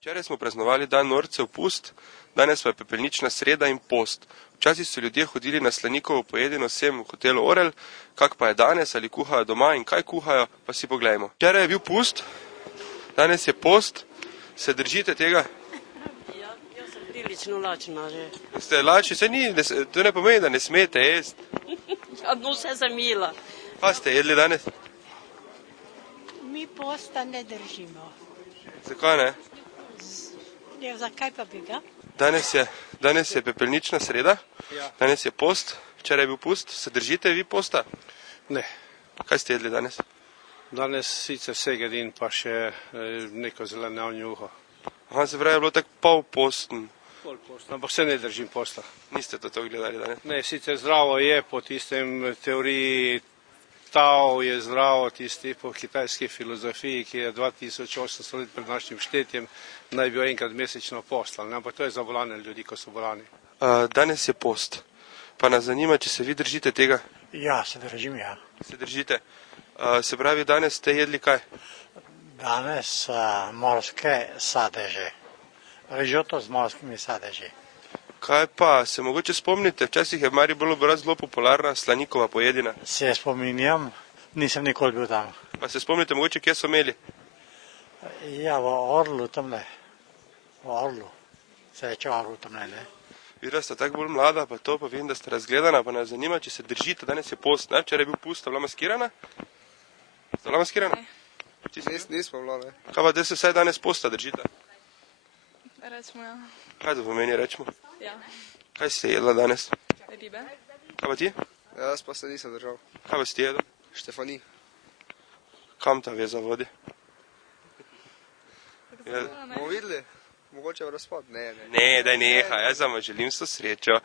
Včeraj smo praznovali dan norcev pust, danes pa je pepelnična sreda in post. Včasih so ljudje hodili na Slanikovo pojedino sem v hotelu Orel, kak pa je danes, ali kuhajo doma in kaj kuhajo, pa si poglejmo. Včeraj je bil pust, danes je post, se držite tega? Ja, jaz sem prilično lačna že. Ste lačni, to ne pomeni, da ne smete jesti. Ja, no, vse sem jela. Pa ste jedli danes? Mi posta ne držimo. Zakaj ne? Ja, zakaj pa bi ga? Danes je pepelnična sreda, danes je post, včeraj je bil pust, se držite vi posta? Ne. Kaj ste jedli danes? Danes sicer segedin pa še neko zelenjavno juho. Aha, se pravi, je bilo tako pol posten. Pol posta, ampak se ne držim posta. Niste to gledali danes? Ne, sicer zdravo je po tistem teoriji Tao je zdravo, tisti po kitajski filozofiji, ki je 2800 let pred našim štetjem, naj bi enkrat mesečno postal, ampak to je za bolane ljudi, ko so bolani. Danes je post, pa nas zanima, če se vi držite tega? Ja, se držim, ja. Se držite. Se pravi, danes ste jedli kaj? Danes morske sadeže, rižoto z morskimi sadeži. Kaj pa, se mogoče spomnite, včasih je v Mariboru bila zelo popularna Slanikova pojedina. Se spominjam, nisem nikoli bil tam. Pa se spomnite mogoče, kje so imeli? Ja, v Orlu tamle, v Orlu, se reče Orlu tamle, ne. Videla sta tako bolj mlada, pa to, pa vem, da ste razgledana, pa nas zanima, če se držite, danes je post, ne? Včeraj je bil pust, sta bila maskirana? Sta bila maskirana? Nismo bila, ne. Kaj pa, da se vsaj danes posta držite? Recimo, ja. Kaj to pomeni, rečemo? Ja. Kaj ste jedla danes? Ribe. Kaj pa ti? Jaz pa se nisem držal. Kaj pa si ti jedel? Štefani. Kam ta veza vodi? Bomo videli? Mogoče v razpad? Ne. Ne, daj neha, jaz vam želim vso srečo.